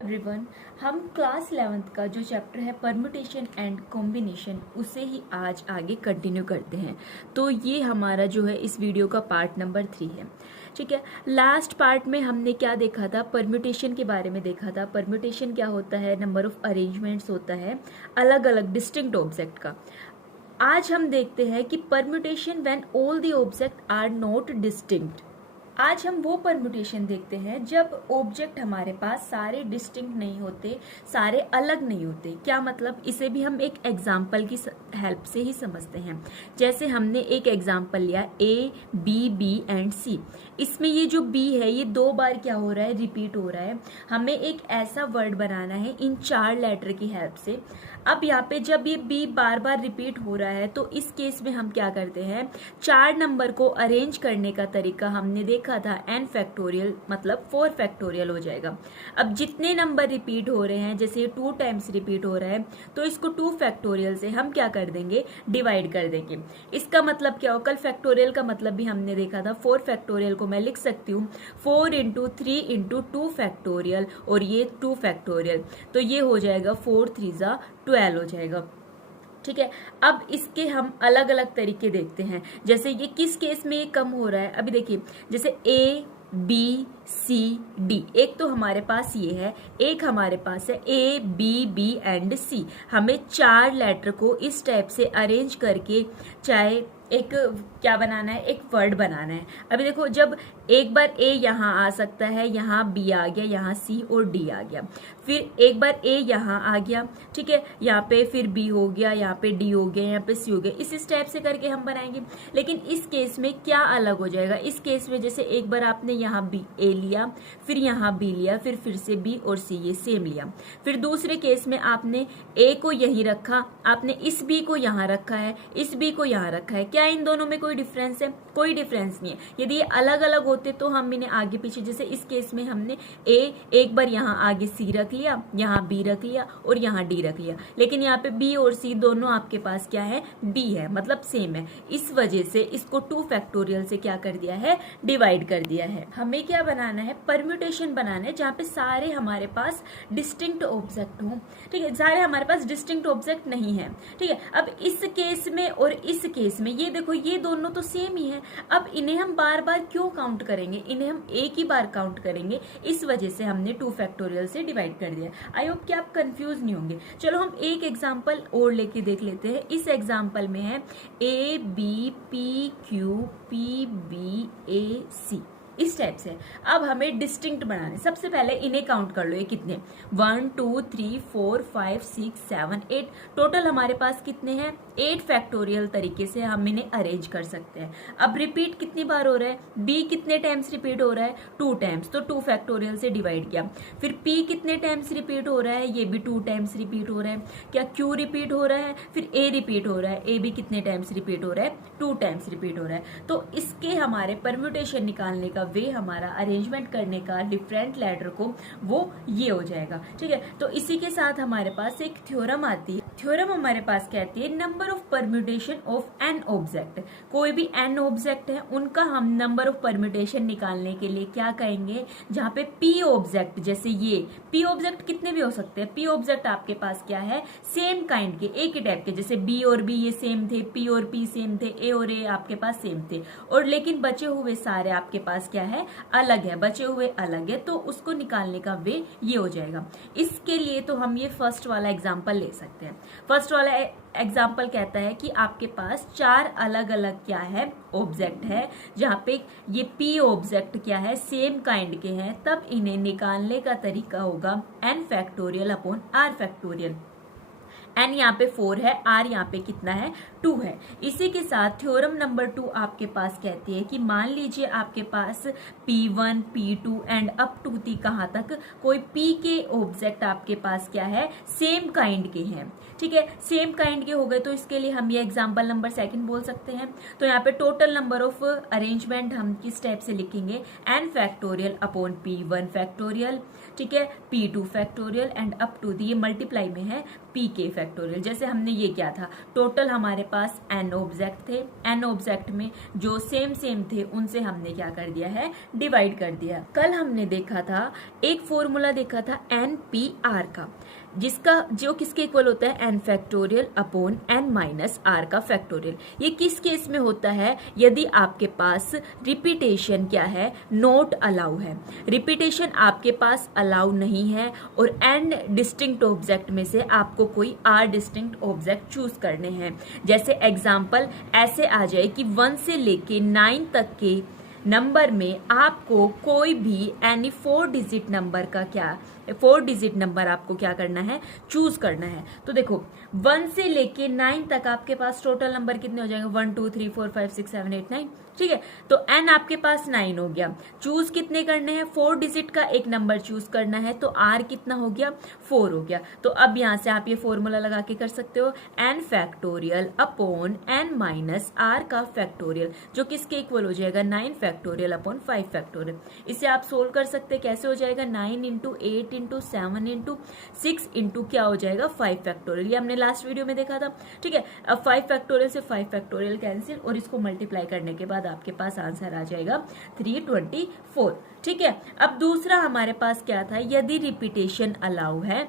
Everyone, हम class 11th का जो चैप्टर है परम्यूटेशन एंड कॉम्बिनेशन उसे ही आज आगे कंटिन्यू करते हैं। तो ये हमारा जो है इस वीडियो का पार्ट नंबर 3 है। ठीक है, लास्ट पार्ट में हमने क्या देखा था, परम्यूटेशन के बारे में देखा था। परम्यूटेशन क्या होता है, नंबर ऑफ अरेंजमेंट्स होता है अलग अलग डिस्टिंक्ट ऑब्जेक्ट का। आज हम देखते हैं कि permutation when all the object are not distinct. आज हम वो परम्यूटेशन देखते हैं जब ऑब्जेक्ट हमारे पास सारे डिस्टिंक्ट नहीं होते, सारे अलग नहीं होते। क्या मतलब, इसे भी हम एक एग्जाम्पल की हेल्प से ही समझते हैं। जैसे हमने एक एग्जाम्पल लिया ए बी बी एंड सी। इसमें ये जो बी है ये 2 बार क्या हो रहा है, रिपीट हो रहा है। हमें एक ऐसा वर्ड बनाना है इन 4 लेटर की हेल्प से। अब यहाँ पे जब ये बी बार बार रिपीट हो रहा है तो इस केस में हम क्या करते हैं, 4 नंबर को अरेंज करने का तरीका हमने देखा था n फैक्टोरियल मतलब 4 फैक्टोरियल हो जाएगा। अब जितने नंबर रिपीट हो रहे हैं, जैसे 2 टाइम्स रिपीट हो रहा है तो इसको 2 फैक्टोरियल से हम क्या कर देंगे, डिवाइड कर देंगे। इसका मतलब क्या हो, कल फैक्टोरियल का मतलब भी हमने देखा था। 4 फैक्टोरियल को मैं लिख सकती हूँ 4 इंटू 3 इंटू 2 फैक्टोरियल और ये 2 फैक्टोरियल, तो ये हो जाएगा 4 3 जा 12 हो जाएगा। ठीक है, अब इसके हम अलग अलग तरीके देखते हैं। जैसे ये किस केस में ये कम हो रहा है, अभी देखिए जैसे ए बी सी डी, एक तो हमारे पास ये है, एक हमारे पास है ए बी बी एंड सी। हमें 4 लेटर को इस टाइप से अरेंज करके चाहे एक क्या बनाना है, एक वर्ड बनाना है। अभी देखो, जब एक बार ए यहाँ आ सकता है, यहाँ बी आ गया, यहाँ सी और डी आ गया, फिर एक बार ए यहाँ आ गया, ठीक है, यहाँ पे फिर बी हो गया, यहाँ पे डी हो गया, यहाँ पे सी हो गया। इस टाइप से करके हम बनाएंगे। लेकिन इस केस में क्या अलग हो जाएगा, इस केस में जैसे एक बार आपने यहाँ बी ए लिया, फिर यहाँ बी लिया, फिर से बी और सी ये सेम लिया। फिर दूसरे केस में आपने ए को यहीं रखा, आपने इस बी को यहाँ रखा है, इस बी को यहाँ रखा है। क्या इन दोनों में कोई डिफरेंस है? कोई डिफरेंस नहीं है। यदि ये अलग अलग होते तो हम इन्हें आगे पीछे, जैसे इस केस में हमने ए एक बार यहाँ आगे सी रख लिया, यहाँ बी रख लिया और यहाँ डी रख लिया। लेकिन यहाँ पे बी और सी दोनों आपके पास क्या है, डी है, मतलब सेम है। इस वजह से इसको 2 फैक्टोरियल से क्या कर दिया है, डिवाइड कर दिया है। हमें क्या बनाना है, परम्यूटेशन बनाना है जहाँ पे सारे हमारे पास डिस्टिंक्ट ऑब्जेक्ट हों। ठीक है, सारे हमारे पास डिस्टिंक्ट ऑब्जेक्ट नहीं है। ठीक है, अब इस केस में और इस केस में ये देखो, ये दोनों तो सेम ही है। अब इन्हें हम बार बार क्यों काउंट करेंगे, इन्हें हम एक ही बार काउंट करेंगे। इस वजह से हमने 2 फैक्टोरियल से डिवाइड कर दिया। आई होप कि आप कंफ्यूज नहीं होंगे। चलो हम एक एग्जांपल और लेके देख लेते हैं। इस एग्जांपल में है A B P Q P B A C, इस टाइप से। अब हमें डिस्टिंक्ट बनाने, सबसे पहले इन्हें काउंट कर लो, ये कितने, 1 2 3 4 5 6 7 8, टोटल हमारे पास कितने हैं, 8 फैक्टोरियल तरीके से हम इन्हें अरेंज कर सकते हैं। अब रिपीट कितनी बार हो रहा है, बी कितने टाइम्स रिपीट हो रहा है, 2 टाइम्स, तो 2 फैक्टोरियल से डिवाइड किया। फिर पी कितने टाइम्स रिपीट हो रहा है, ये भी 2 टाइम्स रिपीट हो रहा है। क्या क्यू रिपीट हो रहा है, फिर ए रिपीट हो रहा है, ए भी कितने टाइम्स रिपीट हो रहा है, 2 टाइम्स रिपीट हो रहा है। तो इसके हमारे परम्यूटेशन निकालने का वे, हमारा अरेंजमेंट करने का डिफरेंट लेटर को, वो ये हो जाएगा। ठीक है, तो इसी के साथ हमारे पास एक थ्योरम आती है। थ्योरम हमारे पास कहती है number of permutation of an object. कोई भी एन ऑब्जेक्ट है उनका हम नंबर ऑफ परम्यूटेशन निकालने के लिए क्या कहेंगे, जहाँ पे पी ऑब्जेक्ट, जैसे ये पी ऑब्जेक्ट कितने भी हो सकते हैं। पी ऑब्जेक्ट आपके पास क्या है, सेम काइंड के, एक ही टाइप के, जैसे बी और बी ये सेम थे, पी और पी सेम थे, ए और ए आपके पास सेम थे, और लेकिन बचे हुए सारे आपके पास क्या है, अलग है, बचे हुए अलग है। तो उसको निकालने का वे ये हो जाएगा। इसके लिए तो हम ये फर्स्ट वाला एग्जांपल ले सकते हैं। फर्स्ट वाला एग्जाम्पल कहता है कि आपके पास 4 अलग अलग क्या है, ऑब्जेक्ट है, जहाँ पे ये पी ऑब्जेक्ट क्या है, सेम काइंड के हैं। तब इन्हें निकालने का तरीका होगा n factorial upon r factorial. n यहाँ पे 4 है, r यहाँ पे कितना है, 2 है। इसी के साथ थ्योरम नंबर 2 आपके पास कहती है कि मान लीजिए आपके पास P1 P2 and up to दी कहाँ तक कोई P के ऑब्जेक्ट आपके पास क्या है, सेम काइंड के हैं। ठीक है, सेम काइंड के हो गए तो इसके लिए हम ये एग्जांपल नंबर 2 बोल सकते हैं। तो यहाँ पे टोटल नंबर ऑफ अरेंजमेंट हम किस टाइप से लिखेंगे, n factorial upon P1 factorial, ठीक है, P2 factorial and up to दी, ये मल्टीप्लाई में है, Pk फैक्टोरियल। जैसे हमने ये क्या था, टोटल हमारे पास n ऑब्जेक्ट थे, n ऑब्जेक्ट में जो सेम थे उनसे हमने क्या कर दिया है, डिवाइड कर दिया। कल हमने देखा था, एक फॉर्मूला देखा था NPR का, जिसका जो किसके इक्वल होता है, n factorial upon n minus r का फैक्टोरियल। ये किस केस में होता है, यदि आपके पास रिपीटेशन क्या है, नॉट अलाउ है। रिपीटेशन आपके पास अलाउ नहीं है और n डिस्टिंक्ट ऑब्जेक्ट में से आपको कोई r डिस्टिंक्ट ऑब्जेक्ट चूज करने हैं। जैसे एग्जांपल ऐसे आ जाए कि 1 से लेके 9 तक के नंबर में आपको कोई भी एनी 4 डिजिट नंबर का 4 डिजिट नंबर आपको क्या करना है, चूज करना है। तो देखो 1 से लेके 9 तक आपके पास टोटल नंबर कितने हो जाएंगे, 1 2 3 4 5 6 7 8 9, ठीक है। तो n आपके पास 9 हो गया, चूज कितने करने हैं, 4 डिजिट का एक नंबर चूज करना है, तो r कितना हो गया, 4 हो गया। तो अब यहां से आप ये फॉर्मूला लगा के कर सकते हो, n factorial upon n minus r का फैक्टोरियल, जो किसके इक्वल हो जाएगा, 9 फैक्टोरियल अपॉन 5 फैक्टोरियल। इसे आप सोल्व कर सकते हैं, कैसे हो जाएगा, 9 इंटू 8 इंटू 7 इंटू 6 इंटू क्या हो जाएगा, 5 फैक्टोरियल। ये हमने लास्ट वीडियो में देखा था, ठीक है। अब 5 फैक्टोरियल से 5 फैक्टोरियल कैंसिल और इसको मल्टीप्लाई करने के बाद आपके पास आंसर आ जाएगा 324, ठीक है। अब दूसरा हमारे पास क्या था, यदि रिपीटेशन अलाउ है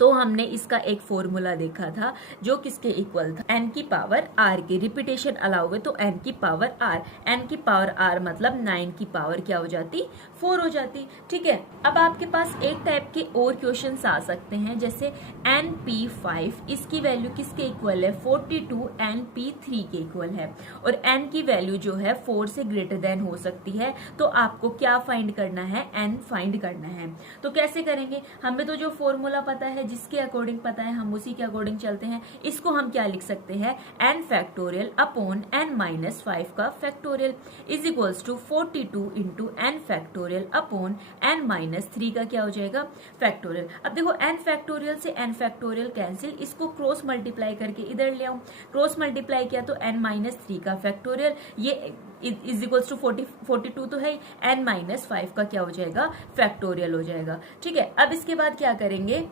तो हमने इसका एक फॉर्मूला देखा था जो किसके इक्वल था, n की पावर r के। रिपीटेशन अलाउ है तो n की पावर r, n की पावर r मतलब 9 की पावर क्या हो जाती, 4 हो जाती, ठीक है। अब आपके पास एक टाइप के और क्वेश्चंस आ सकते हैं, जैसे NP5, इसकी वैल्यू किसके इक्वल है, 42 NP3 के इक्वल है और n की वैल्यू जो है 4 से ग्रेटर देन हो सकती है। तो आपको क्या फाइंड करना है, n फाइंड करना है। तो कैसे करेंगे, हमें तो जो फॉर्मूला पता है, जिसके अकॉर्डिंग पता है, हम उसी के अकॉर्डिंग चलते हैं। इसको हम क्या लिख सकते हैं, n factorial upon n minus 5 का factorial is equals to 42 into n factorial upon n minus 3 का क्या हो जाएगा, फैक्टोरियल। अब देखो n फैक्टोरियल से n फैक्टोरियल कैंसिल, इसको क्रॉस मल्टीप्लाई करके इधर ले आऊं, क्रॉस मल्टीप्लाई किया तो n माइनस 3 का फैक्टोरियल, ये इज इक्वल्स टू 42 तो है, n माइनस 5 का क्या हो जाएगा, फैक्टोरियल हो जाएगा, ठीक है। अब इसके बाद क्या करेंगे,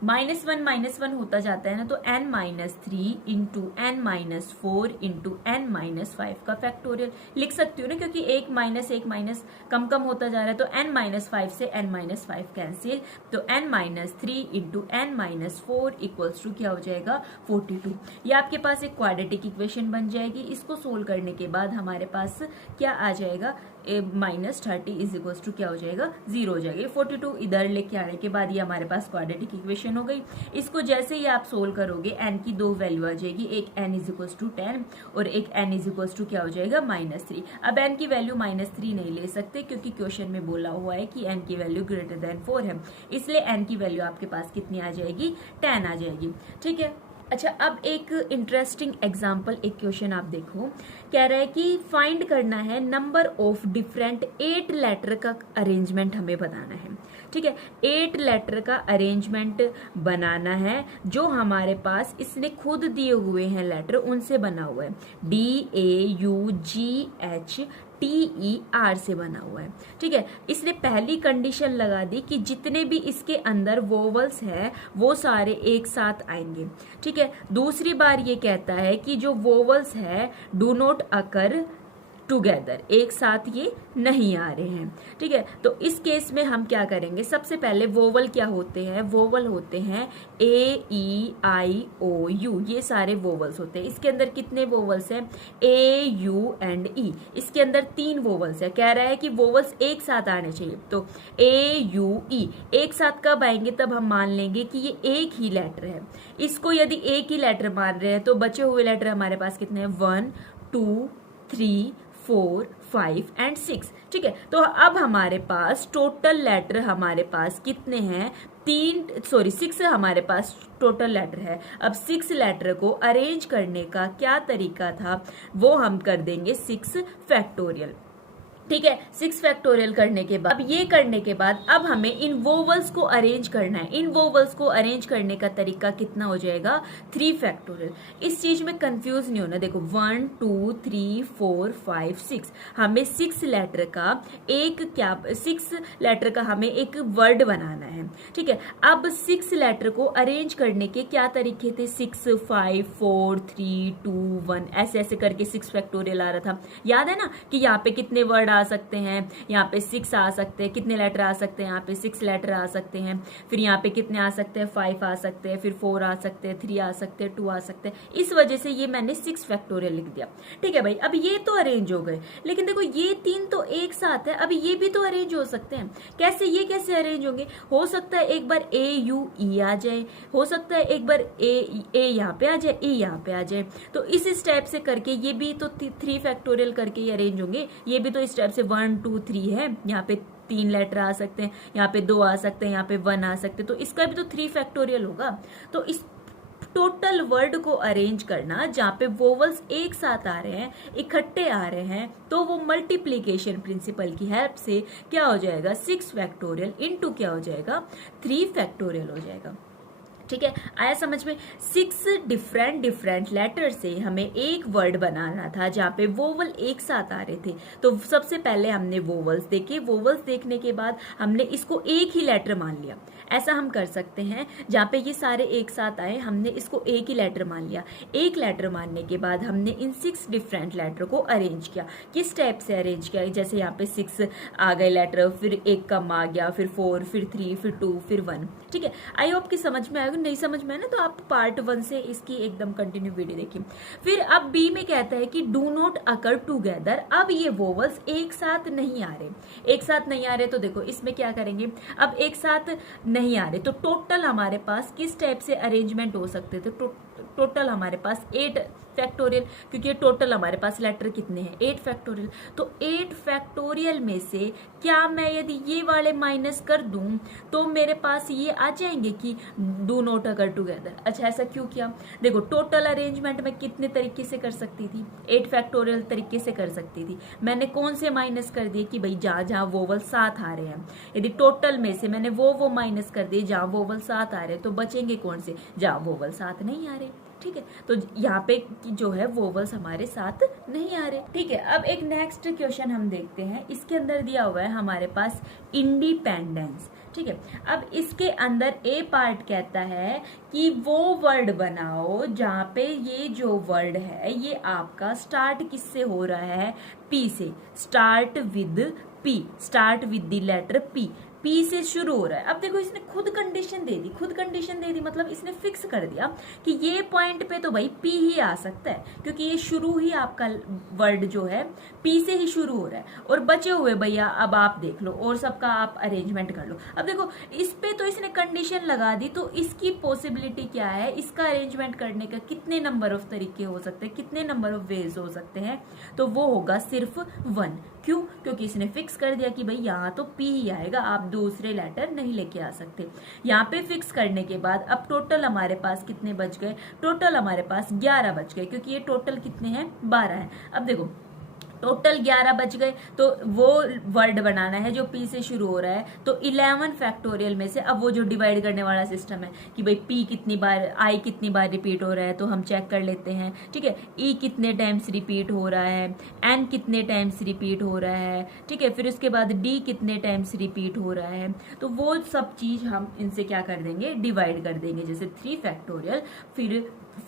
-1 होता जाता है ना, तो n minus 3 into n minus 4 into n minus 5 का फैक्टोरियल लिख सकती हूँ ना, क्योंकि एक माइनस कम होता जा रहा है। तो n माइनस 5 से n माइनस 5 कैंसिल, तो n minus 3 into n minus 4 equals to क्या हो जाएगा, 42। ये आपके पास एक क्वाड्रेटिक इक्वेशन बन जाएगी। इसको सोल्व करने के बाद हमारे पास क्या आ जाएगा, -30 इज इक्वल्स टू क्या हो जाएगा, 0 हो जाएगा। 42 इधर लेके आने के बाद ये हमारे पास क्वाड्रेटिक इक्वेशन हो गई। इसको जैसे ही आप सोल्व करोगे, n की 2 वैल्यू आ जाएगी, एक n इज इक्वल्स टू 10 और एक n इज इक्वल्स टू क्या हो जाएगा, -3। अब n की वैल्यू -3 नहीं ले सकते, क्योंकि क्वेश्चन में बोला हुआ है कि n की वैल्यू ग्रेटर देन 4 है, इसलिए n की वैल्यू आपके पास कितनी आ जाएगी, 10 आ जाएगी, ठीक है। अच्छा, अब एक इंटरेस्टिंग एग्जाम्पल, एक क्वेश्चन आप देखो, कह रहा है कि फाइंड करना है नंबर ऑफ डिफरेंट 8 लेटर का अरेंजमेंट हमें बनाना है, ठीक है। 8 लेटर का अरेंजमेंट बनाना है जो हमारे पास इसने खुद दिए हुए हैं लेटर, उनसे बना हुआ है। DAUGHTER से बना हुआ है, ठीक है। इसने पहली कंडीशन लगा दी कि जितने भी इसके अंदर वोवल्स है वो सारे एक साथ आएंगे, ठीक है। दूसरी बार ये कहता है कि जो वोवल्स है डू नॉट अकर टुगेदर, एक साथ ये नहीं आ रहे हैं, ठीक है। तो इस केस में हम क्या करेंगे, सबसे पहले वोवल क्या होते हैं, वोवल होते हैं AEIOU, ये सारे वोवल्स होते हैं। इसके अंदर कितने वोवल्स हैं, AU एंड E, इसके अंदर 3 वोवल्स है। कह रहा है कि वोवल्स एक साथ आने चाहिए, तो AUE एक साथ कब आएंगे, तब हम मान लेंगे कि ये एक ही लेटर है। इसको यदि एक ही लेटर मान रहे हैं तो बचे हुए लेटर हमारे पास कितने हैं, 1 2 3 4 5 एंड 6, ठीक है। तो अब हमारे पास टोटल लेटर हमारे पास कितने हैं, 6 हमारे पास टोटल लेटर है। अब 6 लेटर को अरेंज करने का क्या तरीका था, वो हम कर देंगे 6 फैक्टोरियल। ठीक है। 6 फैक्टोरियल करने के बाद, अब ये करने के बाद अब हमें इन वोवल्स को अरेंज करना है। इन वोवल्स को अरेंज करने का तरीका कितना हो जाएगा, 3 फैक्टोरियल। इस चीज में कंफ्यूज नहीं होना। देखो 1 2 3 4 5 6, हमें 6 लेटर का एक क्या 6 लेटर का हमें एक वर्ड बनाना है। ठीक है, अब 6 लेटर को अरेंज करने के क्या तरीके थे, 6 5 4 3 2 1 ऐसे ऐसे करके 6 फैक्टोरियल आ रहा था। याद है ना कि यहाँ पे कितने वर्ड आ सकते हैं, यहाँ पे 6 आ सकते हैं, कितने लेटर आ सकते हैं, यहाँ पे 6 लेटर आ सकते हैं, फिर यहाँ पे कितने आ सकते हैं, 5 आ सकते हैं, फिर 4 आ सकते हैं, 3 आ सकते हैं, 2 आ सकते हैं। इस वजह से ये मैंने 6 फैक्टोरियल लिख दिया। ठीक है भाई, अब ये तो अरेंज हो गए, लेकिन देखो ये 3 तो एक साथ है, अब ये भी तो अरेंज हो सकते हैं। कैसे, ये कैसे अरेंज होंगे? हो सकता है एक बार ए यू ई आ जाए, हो सकता है एक बार ए यहाँ पे आ जाए, ई यहाँ पे आ जाए। तो इस स्टेप से करके ये भी तो 3 फैक्टोरियल करके ही अरेंज होंगे। ये भी तो इस स्टेप से 1 2 3 है, यहाँ पे 3 लेटर आ सकते हैं, यहाँ पे 2 आ सकते हैं, यहाँ पे 1 आ सकते हैं, तो इसका भी तो 3 फैक्टोरियल होगा। तो इस टोटल वर्ड को अरेंज करना जहाँ पे वोवल्स एक साथ आ रहे हैं, इकट्ठे आ रहे हैं, तो वो मल्टीप्लीकेशन प्रिंसिपल की हेल्प से क्या हो जाएगा, 6 फैक्टोरियल इनटू क्या हो जाएगा, 3 फैक्टोरियल हो जाएगा। ठीक है, आया समझ में? 6 डिफरेंट लेटर से हमें एक वर्ड बनाना था जहाँ पे वोवल एक साथ आ रहे थे। तो सबसे पहले हमने वोवल्स देखे, वोवल्स देखने के बाद हमने इसको एक ही लेटर मान लिया। ऐसा हम कर सकते हैं, जहाँ पे ये सारे एक साथ आए हमने इसको एक ही लेटर मान लिया। एक लेटर मानने के बाद हमने इन 6 डिफरेंट लेटर को अरेंज किया। किस टाइप से अरेंज किया, जैसे यहाँ पे 6 आ गए लेटर, फिर एक कम आ गया, फिर 4, फिर 3, फिर 2, फिर 1। ठीक है, आई होप कि समझ में आएगा। नहीं समझ में है ना, तो आप पार्ट 1 से इसकी एकदम कंटिन्यू वीडियो देखिए। फिर अब बी में कहता है कि डू नॉट अकर टूगेदर। अब ये वोवल्स एक साथ नहीं आ रहे, एक साथ नहीं आ रहे, तो देखो इसमें क्या करेंगे, अब एक साथ नहीं आ रहे तो टोटल हमारे पास किस टाइप से अरेंजमेंट हो सकते थे। टोटल हमारे पास 8 फैक्टोरियल, क्योंकि टोटल हमारे पास लेटर कितने हैं, 8 फैक्टोरियल। तो 8 फैक्टोरियल में से क्या मैं यदि ये वाले माइनस कर दूं तो मेरे पास ये आ जाएंगे कि डू नॉट अकर टुगेदर। अच्छा, ऐसा क्यों किया? देखो टोटल अरेंजमेंट में कितने तरीके से कर सकती थी, 8 फैक्टोरियल तरीके से कर सकती थी। मैंने कौन से माइनस कर दिए कि भाई जहां जहां वोवल साथ आ रहे हैं, यदि टोटल में से मैंने वो माइनस कर दिए जहां वोवल साथ आ रहे हैं, तो बचेंगे कौन से, जहां वोवल साथ नहीं आ रहे। ठीक है, तो यहाँ पे जो है वोवल्स हमारे साथ नहीं आ रहे। ठीक है, अब एक नेक्स्ट क्वेश्चन हम देखते हैं। इसके अंदर दिया हुआ है हमारे पास इंडिपेंडेंस। ठीक है, अब इसके अंदर ए पार्ट कहता है कि वो वर्ड बनाओ जहाँ पे ये जो वर्ड है ये आपका स्टार्ट किससे हो रहा है, पी से। Start with P, start with the letter P, P से शुरू हो रहा है। अब देखो इसने खुद कंडीशन दे दी, खुद कंडीशन दे दी मतलब इसने फिक्स कर दिया कि ये पॉइंट पे तो भाई पी ही आ सकता है, क्योंकि ये शुरू ही आपका वर्ड जो है पी से ही शुरू हो रहा है। और बचे हुए भैया अब आप देख लो और सबका आप अरेंजमेंट कर लो। अब देखो इस पे तो इसने कंडीशन लगा दी, तो इसकी पॉसिबिलिटी क्या है, इसका अरेंजमेंट करने का कितने नंबर ऑफ तरीके हो सकते हैं, कितने नंबर ऑफ वेज हो सकते हैं, तो वो होगा सिर्फ 1। क्यों? क्योंकि इसने फिक्स कर दिया कि भाई यहाँ तो पी ही आएगा, आप दूसरे लेटर नहीं लेके आ सकते। यहाँ पे फिक्स करने के बाद अब टोटल हमारे पास कितने बच गए, टोटल हमारे पास 11 बच गए, क्योंकि ये टोटल कितने हैं, 12 हैं। अब देखो टोटल 11 बच गए, तो वो वर्ड बनाना है जो पी से शुरू हो रहा है। तो 11 फैक्टोरियल में से अब वो जो डिवाइड करने वाला सिस्टम है कि भाई पी कितनी बार, आई कितनी बार रिपीट हो रहा है, तो हम चेक कर लेते हैं। ठीक है, ई कितने टाइम्स रिपीट हो रहा है, एन कितने टाइम्स रिपीट हो रहा है, ठीक है, फिर उसके बाद डी कितने टाइम्स रिपीट हो रहा है, तो वो सब चीज हम इनसे क्या कर देंगे, डिवाइड कर देंगे। जैसे 3 फैक्टोरियल फिर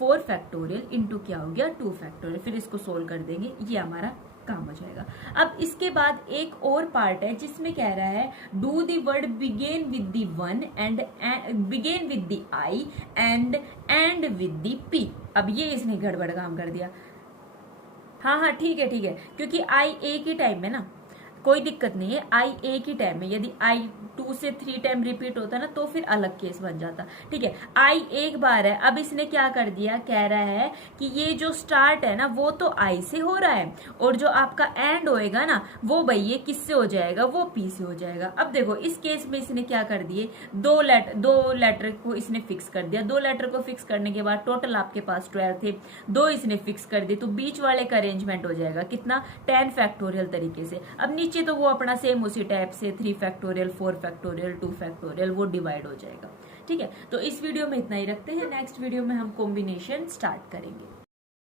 4 फैक्टोरियल इंटू क्या हो गया 2 फैक्टोरियल, फिर इसको सोल्व कर देंगे, ये हमारा काम हो जाएगा। अब इसके बाद एक और पार्ट है जिसमें कह रहा है do the word begin with the 1 and begin with the I end with the P. अब ये इसने गड़बड़ काम कर दिया। हाँ ठीक है, क्योंकि आई एक ही टाइम में ना, कोई दिक्कत नहीं है, आई एक ही टाइम में, यदि आई 2 से 3 टाइम रिपीट होता ना तो फिर अलग केस बन जाता। ठीक है, आई एक बार है, अब इसने क्या कर दिया, कह रहा है कि ये जो स्टार्ट है ना वो तो आई से हो रहा है, और जो आपका एंड होएगा ना वो भाई ये किससे हो जाएगा, वो पी से हो जाएगा। अब देखो इस केस में इसने क्या कर दिए, दो लेटर को इसने फिक्स कर दिया। 2 लेटर को फिक्स करने के बाद टोटल आपके पास 12 थे, 2 इसने फिक्स कर दिए, तो बीच वाले का अरेंजमेंट हो जाएगा कितना, 10 फैक्टोरियल तरीके से। अब नीचे तो वो अपना सेम उसी टाइप से 3 फैक्टोरियल, 4 फैक्टोरियल, 2 फैक्टोरियल वो डिवाइड हो जाएगा। ठीक है, तो इस वीडियो में इतना ही रखते हैं, नेक्स्ट वीडियो में हम कॉम्बिनेशन स्टार्ट करेंगे।